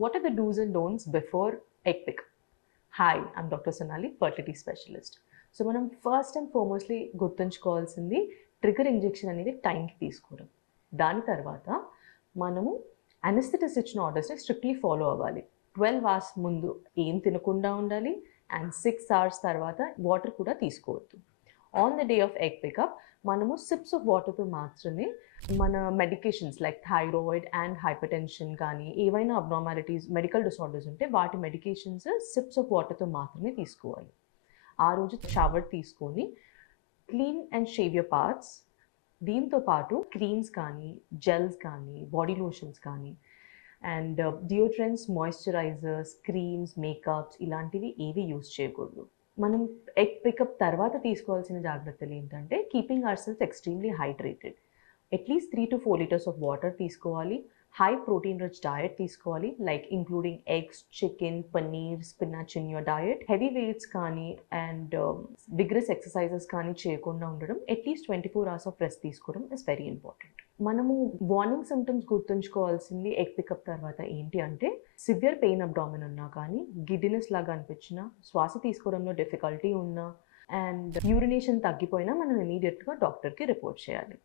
What are the do's and don'ts before egg pick? Hi, I'm Dr. Sonali, fertility specialist. So మనం first and ఫార్మోస్ట్లీ గుర్తుంచుకోవాల్సింది trigger injection అనేది టైంకి తీసుకోవడం. దాని తర్వాత మనము అనెస్థెటిస్ట్ ఇచ్చిన ఆర్డర్స్ని స్ట్రిక్ట్లీ ఫాలో అవ్వాలి. 12 అవర్స్ ముందు ఏం తినకుండా ఉండాలి అండ్ 6 అవర్స్ తర్వాత వాటర్ కూడా తీసుకోవద్దు. On the day of egg pickup మనము సిప్స్ ఆఫ్ వాటర్తో మాత్రమే మన medications like thyroid and hypertension కానీ ఏవైనా అబ్నార్మాలిటీస్ మెడికల్ డిసార్డర్స్ ఉంటే వాటి మెడికేషన్స్ సిప్స్ ఆఫ్ వాటర్తో మాత్రమే తీసుకోవాలి. ఆ రోజు షవర్ తీసుకొని clean and shave your parts. దీంతో పాటు క్రీమ్స్ కానీ జెల్స్ కానీ బాడీ లోషన్స్ కానీ and deodorants, moisturisers, creams, makeups ఇలాంటివి ఏవి యూస్ చేయకూడదు. మనం ఎగ్ పికప్ తర్వాత తీసుకోవాల్సిన జాగ్రత్తలు ఏంటంటే keeping hour cells extremely hydrated. At least 3 to 4 liters of water తీసుకోవాలి. హై ప్రోటీన్ రిచ్ డయట్ తీసుకోవాలి, like including eggs, chicken, paneer, spinach in your diet. Heavy weights కానీ అండ్ విగ్రస్ ఎక్సర్సైజెస్ కానీ చేయకుండా ఉండడం, అట్లీస్ట్ 24 hours ఆఫ్ రెస్ట్ తీసుకోవడం is very important. మనము warning symptoms గుర్తుంచుకోవాల్సింది egg pickup తర్వాత ఏంటి అంటే సివియర్ పెయిన్ అబ్డామిన్ ఉన్నా కానీ, గిడ్డినెస్ లాగా అనిపించినా, శ్వాస తీసుకోవడంలో డిఫికల్టీ ఉన్నా అండ్ యూరినేషన్ తగ్గిపోయినా మనం ఇమీడియట్గా డాక్టర్కి రిపోర్ట్ చేయాలి.